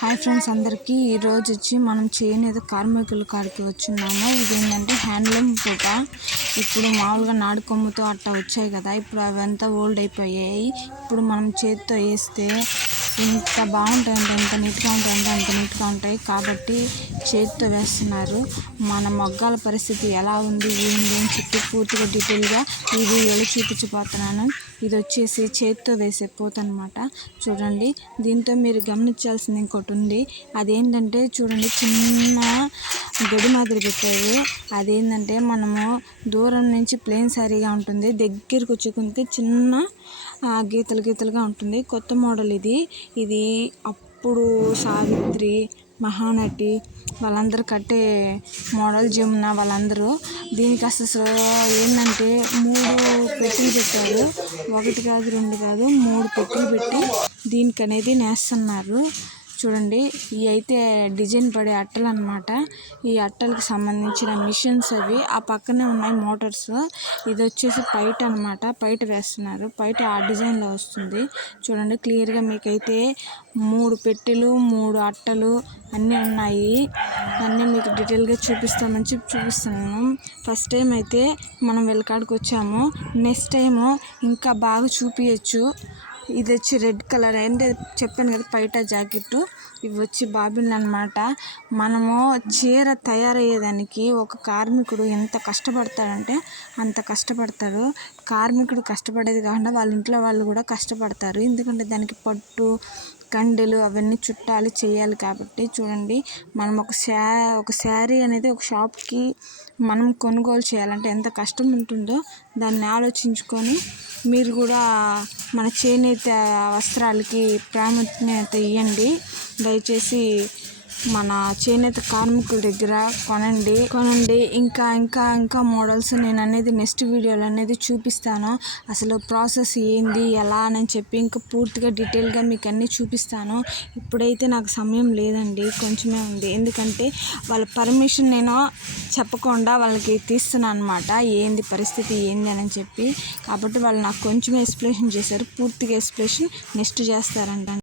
Hi friends అందరికీ ఈరోజు వచ్చి మనం చేనేత కార్మికుల కాడికి వచ్చున్నాము. ఇది ఏంటంటే హ్యాండ్లూమ్ పూట ఇప్పుడు మామూలుగా నాడు కొమ్ముతో అట్టా వచ్చాయి కదా. ఇప్పుడు అవంతా ఓల్డ్ అయిపోయాయి. ఇప్పుడు మనం చేతితో వేస్తే ఇంత బాగుంటాయంటే ఎంత నీట్గా ఉంటాయంటే అంత నీట్గా ఉంటాయి. కాబట్టి చేతితో వేస్తున్నారు. మన మొగ్గాల పరిస్థితి ఎలా ఉంది? ఏంది అని చెప్పి పూర్తిగా డీటెయిల్గా ఈ వీడియోలో చూపించబోతున్నాను. ఇది వచ్చేసి చేతితో వేసే పూత అనమాట చూడండి దీంతో మీరు గమనించాల్సింది ఇంకోటి ఉంది. అదేంటంటే చూడండి చిన్న గడి మాదిరి పెట్టారు అదేంటంటే మనము దూరం నుంచి ప్లేన్ సారీగా ఉంటుంది. దగ్గరికి వచ్చే చిన్న గీతలు గీతలుగా ఉంటుంది. కొత్త మోడల్ ఇది. ఇది అప్పుడు సావిత్రి మహానటి వాళ్ళందరూ కట్టే మోడల్ జమున వాళ్ళందరూ. దీనికి అసలు ఏంటంటే మూడు పెట్టెలు పెట్టారు. ఒకటి కాదు రెండు కాదు మూడు పెట్టెలు పెట్టి దీనికి అనేది నేస్తున్నారు. చూడండి ఇవి అయితే డిజైన్ పడే అట్టలు అనమాట ఈ అట్టలకు సంబంధించిన మిషన్స్ అవి. ఆ పక్కనే ఉన్నాయి మోటార్స్. ఇది వచ్చేసి పైట అనమాట పైట వేస్తున్నారు. పైట ఆ డిజైన్లో వస్తుంది. చూడండి క్లియర్గా మీకైతే మూడు పెట్టెలు మూడు అట్టలు అన్నీ ఉన్నాయి. అన్నీ మీకు డీటెయిల్గా చూపిస్తామని చెప్పి చూపిస్తున్నాను. ఫస్ట్ టైం అయితే మనం వెళ్ళకాడికి వచ్చాము. నెక్స్ట్ టైము ఇంకా బాగా చూపించచ్చు ఇది వచ్చి రెడ్ కలర్ అండ్ చెప్పాను కదా పైట జాకెట్. ఇవి వచ్చి బాబిన్లు అనమాట మనము చీర తయారయ్యేదానికి ఒక కార్మికుడు ఎంత కష్టపడతాడంటే అంత కష్టపడతాడు. కార్మికుడు కష్టపడేది కాకుండా వాళ్ళ ఇంట్లో వాళ్ళు కూడా కష్టపడతారు. ఎందుకంటే దానికి పట్టు కండెలు అవన్నీ చుట్టాలి చేయాలి కాబట్టి చూడండి మనం ఒక శా ఒక శారీ అనేది ఒక షాప్కి మనం కొనుగోలు చేయాలంటే ఎంత కష్టం ఉంటుందో దాన్ని ఆలోచించుకొని మీరు కూడా మన చేనేత వస్త్రాలకి ప్రాముఖ్యత ఇవ్వండి దయచేసి మన చేనేత కార్మికుల దగ్గర కొనండి. కొనండి. ఇంకా ఇంకా ఇంకా మోడల్స్ నేను అనేది నెక్స్ట్ వీడియోలో అనేది చూపిస్తాను. అసలు ప్రాసెస్ ఏంది ఎలా అని చెప్పి ఇంకా పూర్తిగా డీటెయిల్గా మీకు అన్నీ చూపిస్తాను. ఇప్పుడైతే నాకు సమయం లేదండి కొంచెమే ఉంది. ఎందుకంటే వాళ్ళ పర్మిషన్ నేను చెప్పకుండా వాళ్ళకి తీస్తున్నాను అనమాట ఏంది పరిస్థితి ఏంది అని చెప్పి. కాబట్టి వాళ్ళు నాకు కొంచెం ఎక్స్ప్లెనేషన్ చేశారు. పూర్తిగా ఎక్స్ప్లెనేషన్ నెక్స్ట్ చేస్తారంట.